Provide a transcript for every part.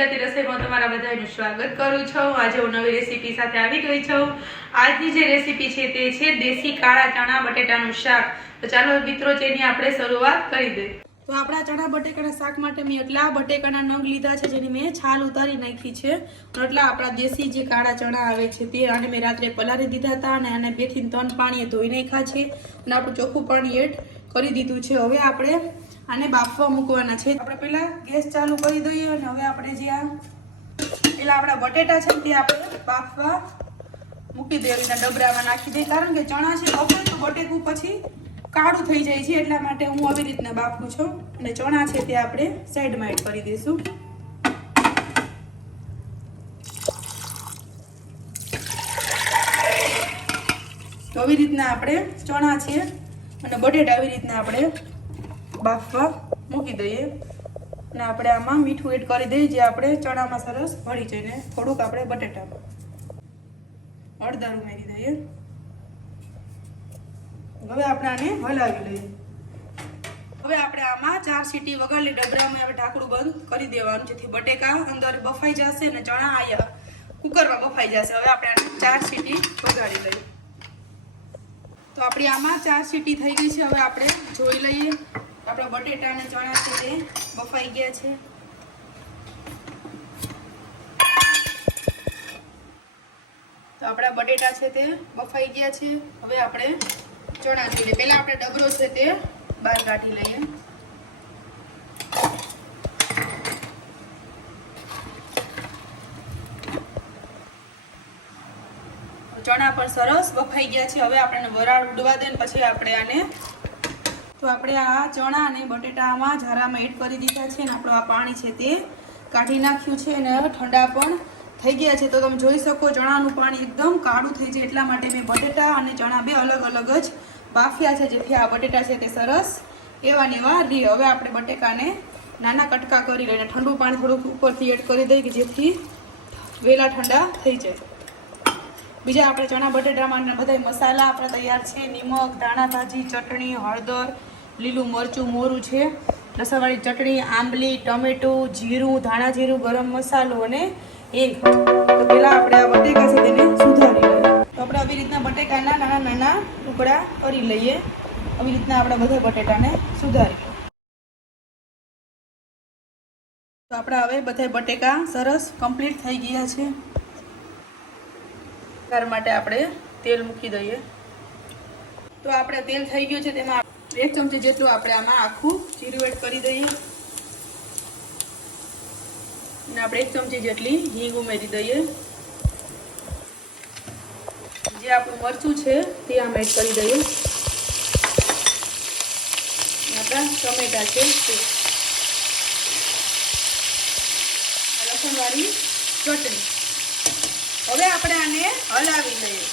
ગુજરાતી રસોઈમાં તમારા બધાનું સ્વાગત કરું છું। આજે હું નવી રેસીપી સાથે આવી ગઈ છું। આજની જે રેસીપી છે તે છે દેશી કાળા ચણા બટેટાનું શાક। તો ચાલો મિત્રો તેની આપણે શરૂઆત કરી દઈએ। તો આપણા ચણા બટેકાના શાક માટે મેં એટલા બટેકાના નંગ લીધા છે જેની મેં છાલ ઉતારી નાખી છે। એટલા આપણા દેશી જે કાળા ચણા આવે છે તે આને મેં રાત્રે પલાળી દીધા હતા અને આને 2 થી 3 પાણીએ ધોઈ નાખ્યા છે અને આપણું ચોખ્ખું પાણી એડ કરી દીધું છે। હવે આપણે આને બાફવા મૂકવાના છે। આપણે પહેલા ગેસ ચાલુ કરી દઈએ અને હવે આપણે જે આ પેલા આપણા બટેટા છે તે આપણે બાફવા મૂકી દેવાના ડબરામાં નાખી દઈએ, કારણ કે ચણા છે બફાય તો બટેકું પછી કાળું થઈ જાય છે, એટલા માટે હું આવી રીતના બાફું છું। અને ચણા છે તે આપણે સાઈડમાં એડ કરી દઈશું। તો આવી રીતના આપણે ચણા છે અને બટેટા આવી રીતના આપણે બાફવા મૂકી દઈએ અને આપણે આમાં મીઠું એડ કરી દઈએ, જે આપણે ચણામાં સરસ ભળી જાય ને થોડુંક આપણે બટેટામાં હળદર ઉમેરી દઈએ। હવે આપણે આને હલાવી લઈએ। હવે આપણે આમાં 4 સીટી વગાડલી ડબરામાં આપણે ઢાંકણું બંધ કરી દેવાનું, જેથી બટેકા અંદર બફાઈ જશે અને ચણા આયા કુકરમાં બફાઈ જશે। હવે આપણે આને 4 સીટી વગાડી લઈએ। તો આપણી આમાં 4 સીટી થઈ ગઈ છે। હવે આપણે જોઈ લઈએ આપણા બટેટા અને ચણા છે તે બફાઈ ગયા છે। તો આપણા બટેટા છે તે બફાઈ ગયા છે। હવે આપણે ચણા જોઈ લઈએ। પહેલા આપણે ડબરો છે તે બહાર કાઢી લઈએ। ચણા પણ સરસ બફાઈ ગયા છે। હવે આપણે વરાળ ઉડવા દે પછી આપણે આને તો આપણે આ ચણા અને બટેટામાં ઝારામાં એડ કરી દીધા છે અને આપણું આ પાણી છે તે કાઢી નાખ્યું છે અને હવે ઠંડા પણ થઈ ગયા છે। તો તમે જોઈ શકો ચણાનું પાણી એકદમ કાળું થઈ જાય, એટલા માટે મેં બટેટા અને ચણા બે અલગ અલગ જ બાફ્યા છે, જેથી આ બટેટા છે તે સરસ એવા ને એવા રહે। હવે આપણે બટેકાને નાના કટકા કરી લઈને ઠંડુ પાણી થોડુંક ઉપરથી એડ કરી દઈએ કે જેથી વહેલા ઠંડા થઈ જાય। બીજા આપણે ચણા બટેટામાં બધા મસાલા આપણા તૈયાર છે। નિમક, ધાણા ભાજી, ચટણી, હળદર, લીલું મરચું, મોરું છે, લસણવાળી ચટણી, આંબલી, ટમેટું, જીરું, ધાણા જીરું, ગરમ મસાલો અને હિંગ। તો પહેલા આપણે આ બટેકા છે તેને સુધારી લઈએ। તો આપણે આવી રીતના બટેકાના નાના નાના ટુકડા કરી લઈએ। આવી રીતના આપણે બધા બટેટાને સુધારી લઈએ। તો આપણા હવે બધા બટેકા સરસ કમ્પ્લીટ થઈ ગયા છે। વઘાર માટે આપણે તેલ મૂકી દઈએ। તો આપણે તેલ થઈ ગયું છે, તેમાં 1 ચમચી જેટલું આપણે આમાં આખું જીરું એડ કરી દઈએ અને આપણે 1 ચમચી જેટલી હિંગ ઉમેરી દઈએ। જે આપણું મરચું છે તે આમ એડ કરી દઈએ। આપણા ટમેટા છે તે લસણવાળી ચટણી। હવે આપણે આને હલાવી લઈએ।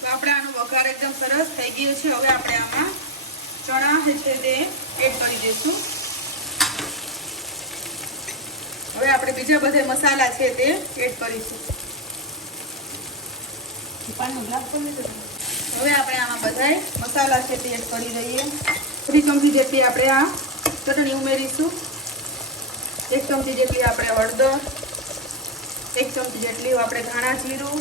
તો આપણે આનો વઘાર એકદમ સરસ થઈ ગયો છે। હવે આપણે આમાં ચણા છે તે એડ કરી દઈશું। હવે આપણે બીજા બધા મસાલા છે તે એડ કરીશું। હવે આપણે આમાં બધા મસાલા છે તે એડ કરી દઈએ। 3 ચમચી જેટલી આપણે આ ચટણી ઉમેરીશું। 1 ચમચી જેટલી આપણે હળદર, 1 ચમચી જેટલી આપણે ધાણા જીરું,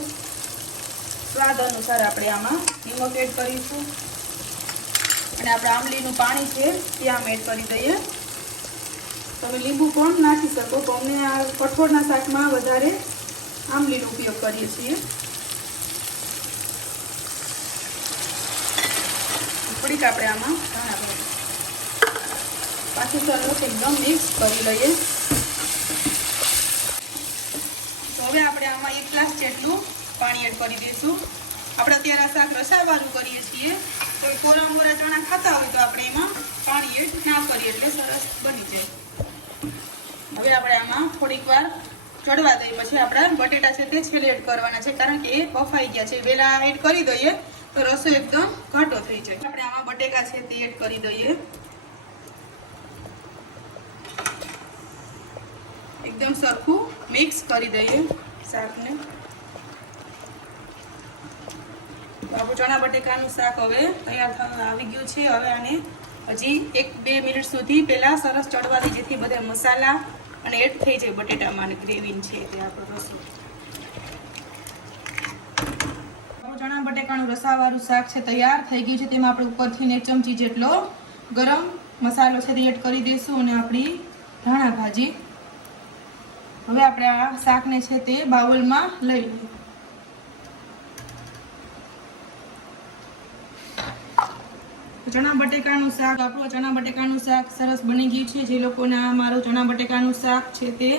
સ્વાદ અનુસાર આપણે આમાં નિમક એડ કરીશું અને આપણે આંબલીનું પાણી છે તે આમ એડ કરી દઈએ। તમે લીંબુ પણ નાખી શકો, તો અમે આ કઠોળના શાકમાં વધારે આંબલીનો ઉપયોગ કરીએ છીએ। થોડીક આપણે આમાં ધાણા ભરીએ, પાછું સરસ એકદમ મિક્સ કરી લઈએ। તો હવે આપણે આમાં 1 ગ્લાસ જેટલું પાણી એડ કરી દઈશું। આપણે અત્યારે આ શાક રસાવાળું કરીએ છીએ, તો કોરા મોરા ચણા ખાતા હોય તો આપણે એમાં પાણી એડ ના કરીએ એટલે સરસ બની જાય। હવે આપણે આમાં થોડીક વાર ચડવા દઈએ, પછી આપણા બટેટા છે તે છેલ્લે એડ કરવાના છે, કારણ કે એ બફાઈ ગયા છે। વહેલા એડ કરી દઈએ તો રસો એકદમ ઘાટો થઈ જાય। આપણે આમાં બટેકા છે તે એડ કરી દઈએ, એકદમ સરખું મિક્સ કરી દઈએ શાકને। આપણું ચણા બટેકાનું શાક હવે તૈયાર થવા આવી ગયું છે। હવે આને હજી 1-2 મિનિટ સુધી પહેલા સરસ ચડવા દઈએ, જેથી બધા મસાલા અને એડ થઈ જાય બટેટામાં અને ગ્રેવી છે તે આપણો રસો. ચણા બટેકાનું રસાવાળું શાક છે તૈયાર થઈ ગયું છે. તેમાં આપણે ઉપરથી 1 ચમચી જેટલો ગરમ મસાલો છે તે એડ કરી દઈશું અને આપણી ધાણા ભાજી. હવે આપણે આ શાકને છે તે બાઉલમાં લઈ લઈએ. ચણા બટેકાનું શાક, આપણું ચણા બટેકાનું શાક સરસ બની ગયું છે. જે લોકોને આ મારું ચણા બટેકાનું શાક છે તે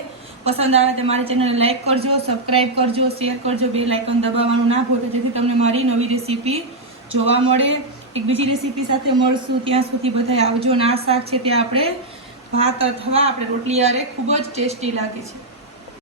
પસંદ આવે તે મારી ચેનલને લાઈક કરજો, સબસ્ક્રાઈબ કરજો, શેર કરજો, બેલ આઇકન દબાવવાનું ના ભૂલતા, જેથી તમને મારી નવી રેસીપી જોવા મળે. એક બીજી રેસીપી સાથે મળશું, ત્યાં સુધી બધા આવજો. અને આ શાક છે તે આપણે ભાત અથવા આપણે રોટલી હારે ખૂબ જ ટેસ્ટી લાગે છે.